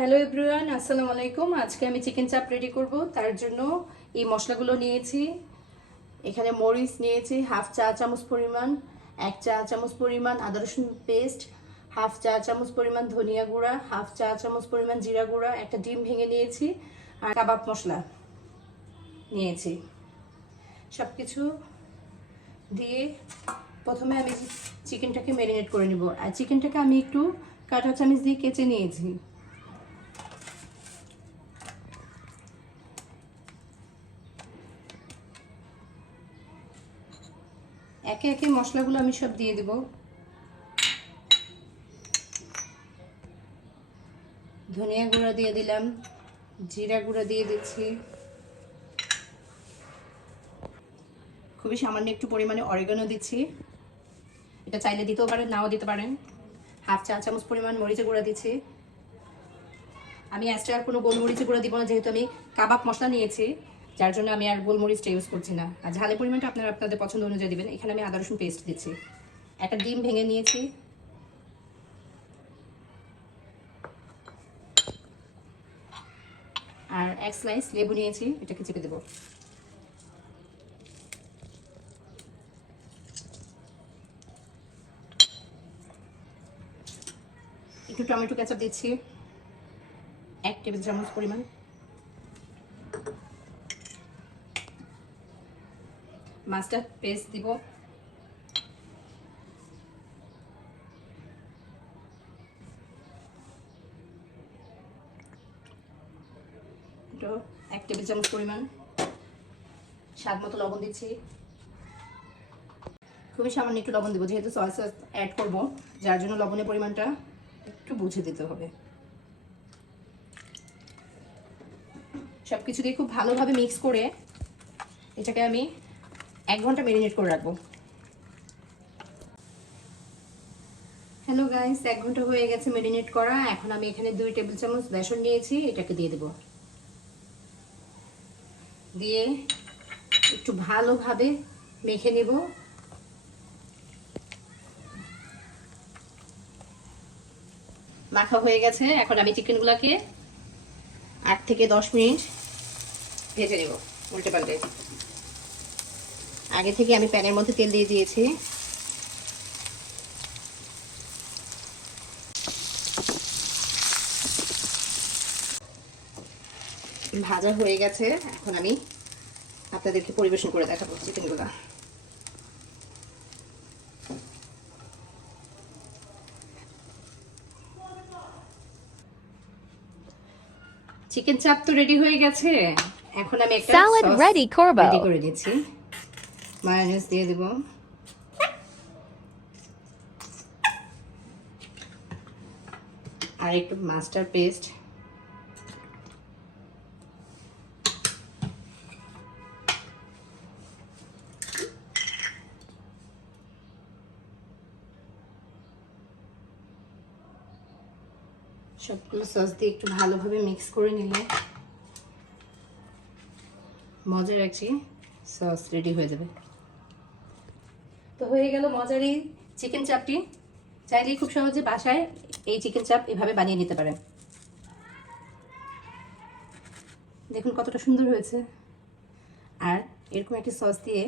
Hello everyone, আসসালামু আলাইকুম। আজকে আমি চিকেন চাপ রেডি করব। তার জন্য এই মশলাগুলো নিয়েছি। এখানে মরিচ নিয়েছি হাফ চা চামচ পরিমাণ, 1 চা চামচ পরিমাণ আদা রসুন পেস্ট, হাফ চা চামচ পরিমাণ ধনিয়া গুঁড়া, হাফ চা চামচ পরিমাণ জিরা গুঁড়া, একটা ডিম ভেঙে নিয়েছি, আর কাবাব মশলা নিয়েছি। সব কিছু দিয়ে প্রথমে আমি চিকেনটাকে ম্যারিনেট করে নিব। আর চিকেনটাকে আমি একটু কাঁটা চামচ দিয়ে কেচে নিয়েছি। একে একে মশলাগুলো আমি সব দিয়ে দেব। ধনিয়া গুঁড়া দিয়ে দিলাম, জিরা গুঁড়া দিয়ে দিচ্ছি, খুবই সামান্য একটু পরিমাণে অরিগানো দিচ্ছি, এটা চাইলে দিতেও পারেন নাও দিতে পারেন। হাফ চা চামচ পরিমাণ মরিচের গুঁড়া দিচ্ছি। আমি এক্সট্রা আর কোনো গোলমরিচের গুঁড়া দিব না, যেহেতু আমি কাবাব মশলা নিয়েছি, যার জন্য আমি আর গোলমরিচটা ইউজ করছি না। আর ঝালের পরিমাণটা আপনারা আপনাদের পছন্দ অনুযায়ী দিবেন। এখানে আমি আদা রসুন পেস্ট দিচ্ছি, একটা ডিম ভেঙে নিয়েছি, আর 1 স্লাইস লেবু নিয়েছি, এটাকে চেপে দেবো। একটু টমেটো কেচাপ দিচ্ছি, 1 টেবিল চামচ পরিমাণ। মাস্টার্ড পেস্ট দিব, একটু 1 টেবিল চামচ পরিমাণ। স্বাদ মতো লবণ দিচ্ছি, খুবই সামান্য একটু লবণ দিব, যেহেতু সয়া সস অ্যাড করব, যার জন্য লবণের পরিমাণটা একটু বুঝে দিতে হবে। সব কিছু দিয়ে খুব ভালোভাবে মিক্স করে এটাকে আমি 1 ঘন্টা ম্যারিনেট করে রাখবো। হ্যালো গাইস, 1 ঘন্টা হয়ে গেছে ম্যারিনেট করা। এখন আমি এখানে 2 টেবিল চামচ বেসন নিয়েছি, এটাকে দিয়ে দেব। দিয়ে একটু ভালোভাবে মেখে নেব। মাখা হয়ে গেছে। এখন আমি চিকেনগুলোকে 8 থেকে 10 মিনিট ভেজে নেব উল্টে পাল্টে। আগে থেকে আমি প্যানের মধ্যে তেল দিয়ে দিয়েছি। ভাজা হয়ে গেছে। এখন আমি আপনাদেরকে পরিবেশন করে দেখাবো চিকেনগুলো। চিকেন চাপ তো রেডি হয়ে গেছে। এখন আমি একটা Salad sauce ready, Corbo. Ready করে দিচ্ছি। মায়োনেজ দিয়ে দেব, আর একটু মাস্টার্ড পেস্ট, সবগুলো সস দিয়ে একটু ভালোভাবে মিক্স করে নিলে মজার একটি সস রেডি হয়ে যাবে। তো হয়ে গেল মজার এই চিকেন চাপটি। চাইলেই খুব সহজে বাসায় এই চিকেন চাপ এভাবে বানিয়ে নিতে পারেন। দেখুন কতটা সুন্দর হয়েছে। আর এরকম একটি সস দিয়ে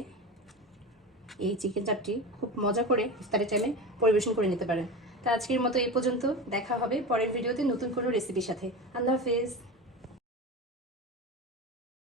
এই চিকেন চাপটি খুব মজা করে ইফতারের টাইমে পরিবেশন করে নিতে পারেন। তো আজকের মতো এই পর্যন্ত। দেখা হবে পরের ভিডিওতে নতুন কোনো রেসিপির সাথে। আল্লাহ হাফেজ।